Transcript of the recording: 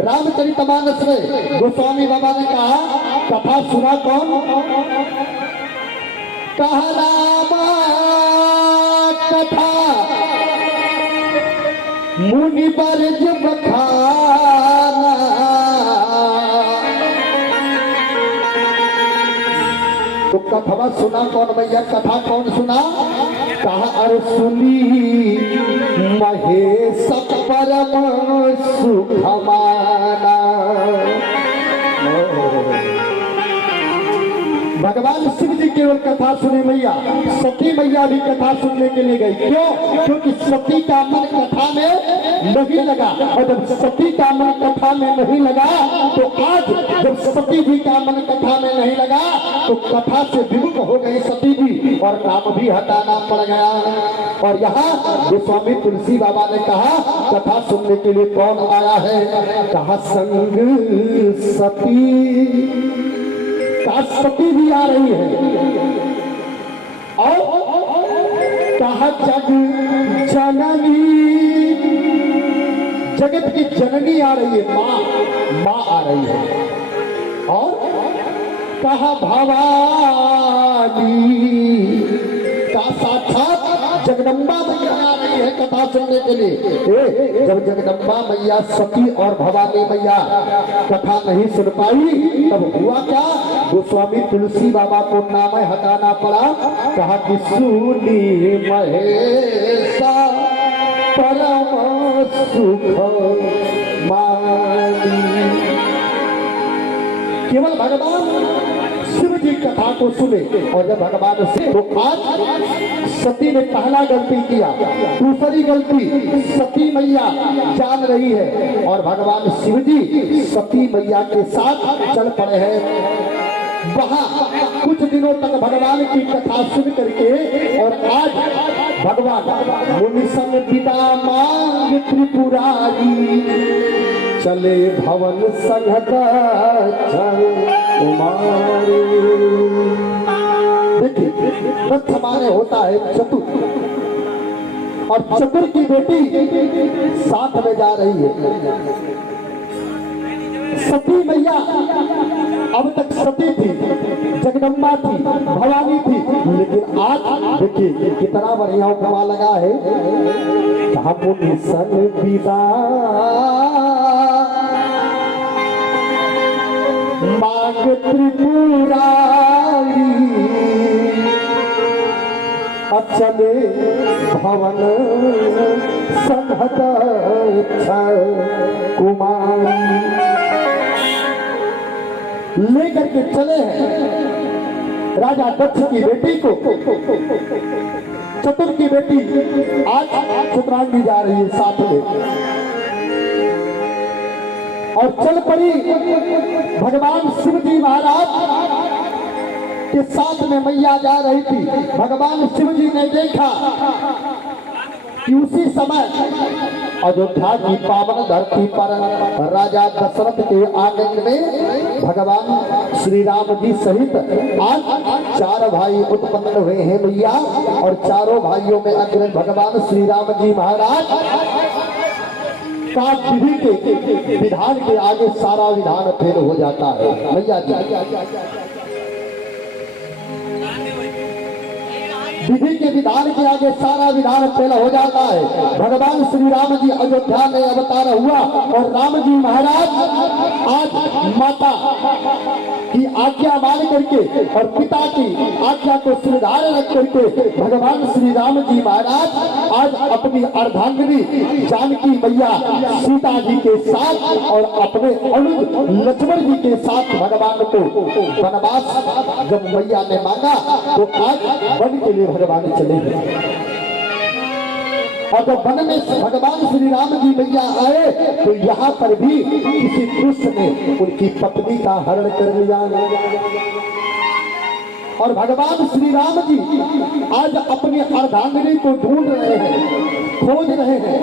रामचरितमानस में गोस्वामी बाबा ने कहा, कथा सुना कौन? कहा रामा कथा मुनि बरज बखाना, तो कथवा सुना कौन भैया? कथा कौन सुना? कहा अरे सुनी महेश परम सुखमाना। भगवान शिव जी केवल कथा सुने मैया, सती मैया भी कथा सुनने के लिए गई। क्यों? क्योंकि सती का मन कथा में नहीं लगा, और जब सती का मन कथा में नहीं लगा तो आज जब सती जी का मन कथा में नहीं लगा तो कथा से विमुख हो गई सती जी और नाम भी हटाना पड़ गया। और यहाँ गोस्वामी तुलसी बाबा ने कहा कथा सुनने के लिए कौन आया है? कहा संग सती, सती भी आ रही है, और कहा जग जननी, जगत की जननी आ रही है, माँ आ रही है, और कहा भवानी का साक्षात जगदम्बा मैया आ रही है कथा सुनने के लिए। जब जगदम्बा मैया सती और भवानी मैया कथा नहीं सुन पाई तब हुआ क्या? गोस्वामी तुलसी बाबा को नाम हटाना पड़ा। कहा कि सुनी महेशा परम सुख मानी। केवल भगवान शिव जी कथा को सुने, और जब भगवान से तो आज सती ने पहला गलती किया, दूसरी गलती सती मैया जान रही है और भगवान शिव जी सती मैया के साथ चल पड़े हैं। वहां कुछ दिनों तक भगवान की कथा सुन करके और आज भगवान मुनि संग विदा मांग त्रिपुरारी, चले भवन संघत कुमारी। देखिए रथ माने होता है चतुर, और चतुर की बेटी साथ में जा रही है। सती मैया अब तक सती थी, जगदम्बा थी, भवानी थी, लेकिन आज देखिए कितना बढ़िया उपमा लगा है। मुनि संग विदा मांग त्रिपुरारी, चले भवन संघत कुमारी। लेकर के चले हैं राजा दक्ष की बेटी को, चतुर की बेटी आज चित्रांगी जा रही है साथ में, और चल पड़ी भगवान शिव जी महाराज के साथ में मैया जा रही थी। भगवान शिव जी ने देखा कि उसी समय अयोध्या की पावन धरती पर राजा दशरथ के आंगन में भगवान श्री राम जी सहित आज 4 भाई उत्पन्न हुए हैं मैया, और चारों भाइयों में अग्रणी भगवान श्री राम जी महाराज का विधि के विधान के आगे सारा विधान फेल हो जाता है। मैया जी विधि के विधान के आगे सारा विधान फेल हो जाता है। भगवान श्री राम जी अयोध्या में अवतार हुआ, और राम जी महाराज आज माता की आज्ञा मान करके और पिता की आज्ञा को स्वीकार रख करके भगवान श्री राम जी महाराज आज अपनी अर्धांगिनी जानकी मैया सीता जी के साथ और अपने अनुज लक्ष्मण जी के साथ भगवान को वनवास जब मैया ने मांगा तो आज वन के लिए भगवान चले गए। और जब वन में भगवान श्री राम जी मैया आए तो यहाँ पर भी किसी दुष्ट ने उनकी पत्नी का हरण कर लिया, और भगवान श्री राम जी आज अपनी अर्धांगिनी को ढूंढ रहे हैं, खोज रहे हैं।